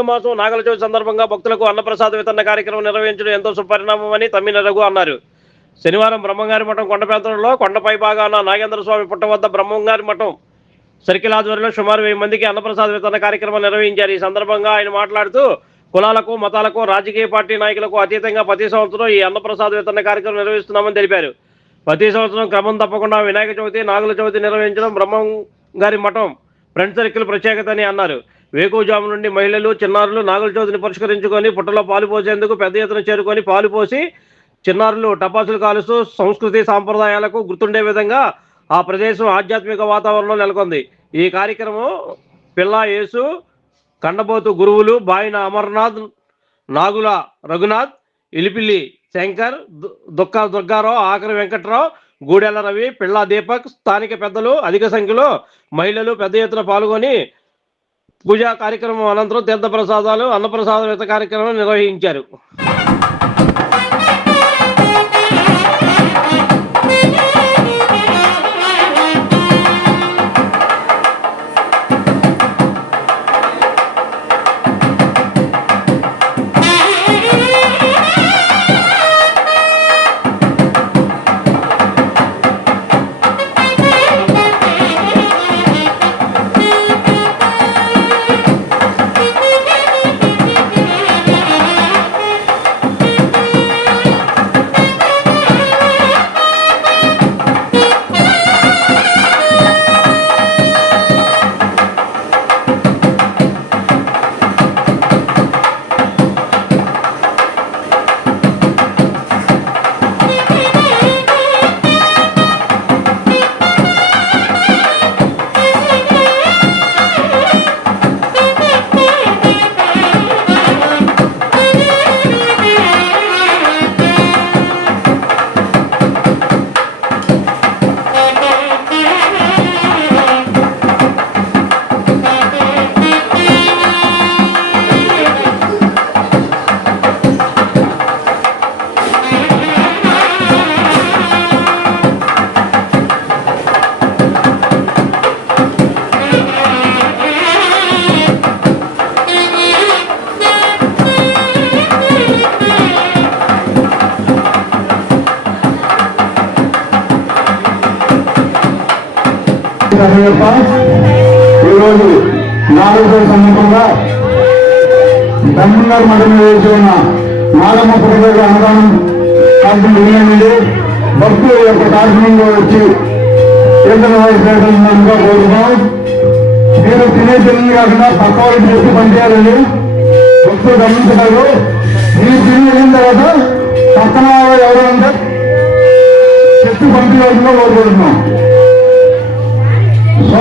కార్తీక మాసం నాగల చవితి సందర్భంగా భక్తులకు అన్నప్రసాద వితరణ కార్యక్రమం నిర్వహించడం ఎంతో సుపరిణామమని తమ్మిన రఘు అన్నారు. శనివారం బ్రహ్మంగారి మఠం కొండ ప్రాంతంలో కొండపై భాగాన నాగేంద్ర స్వామి పుట్ట వద్ద బ్రహ్మంగారి మఠం సర్కిల్ ఆధ్వర్యంలో సుమారు వెయ్యి మందికి అన్నప్రసాద వితరణ కార్యక్రమం నిర్వహించారు. ఈ సందర్భంగా ఆయన మాట్లాడుతూ కులాలకు మతాలకు రాజకీయ పార్టీ నాయకులకు అతీతంగా ప్రతి సంవత్సరం ఈ అన్నప్రసాద వితరణ కార్యక్రమం నిర్వహిస్తున్నామని తెలిపారు. ప్రతి సంవత్సరం క్రమం తప్పకుండా వినాయక చవితి నాగుల చవితి నిర్వహించడం బ్రహ్మం గారి మఠం ఫ్రెండ్ సర్కిల్ ప్రత్యేకత అని అన్నారు. వేకోజాము నుండి మహిళలు చిన్నారులు నాగుల చవితిని పురస్కరించుకొని పుట్టలో పాలు పోసేందుకు పెద్ద ఎత్తున చేరుకొని పాలు పోసి చిన్నారులు టపాసులు కాలుస్తూ సంస్కృతి సాంప్రదాయాలకు గుర్తుండే విధంగా ఆ ప్రదేశం ఆధ్యాత్మిక వాతావరణంలో నెలకొంది. ఈ కార్యక్రమం పిల్లా యేసు కండబోతు గురువులు బాయిన అమర్నాథ్ నాగుల రఘునాథ్ ఇలిపిల్లి శంకర్ దు- దుక్క దుర్గారావు ఆఖరి వెంకట్రావు గూడెల రవి పిల్లా దీపక్ స్థానిక పెద్దలు అధిక సంఖ్యలో మహిళలు పెద్ద ఎత్తున పాల్గొని పూజా కార్యక్రమం అనంతరం తీర్థప్రసాదాలు అన్నప్రసాద విత కార్యక్రమం నిర్వహించారు. అయ్యప్ప ఈరోజు నాలుగు సందర్భంగా తమిళనాడు మఠం వేసి ఉన్న నాగమ్మ పురవేగ అన్నదానం కార్యక్రమం జరిగినది భక్తుల యొక్క కార్యక్రమంలో వచ్చి కేంద్ర వహించడంగా కోరుతున్నాం మీరు తినే తిరిగి కాకుండా పక్క వాళ్ళు చేసి పనిచేయాలండి. భక్తులు గమనించగలరు. మీరు తిరిగి అయిన తర్వాత పక్కన ఎవరు ఉంటే చెట్టు పంపించాల్సిందిగా కోరుకుంటున్నాం.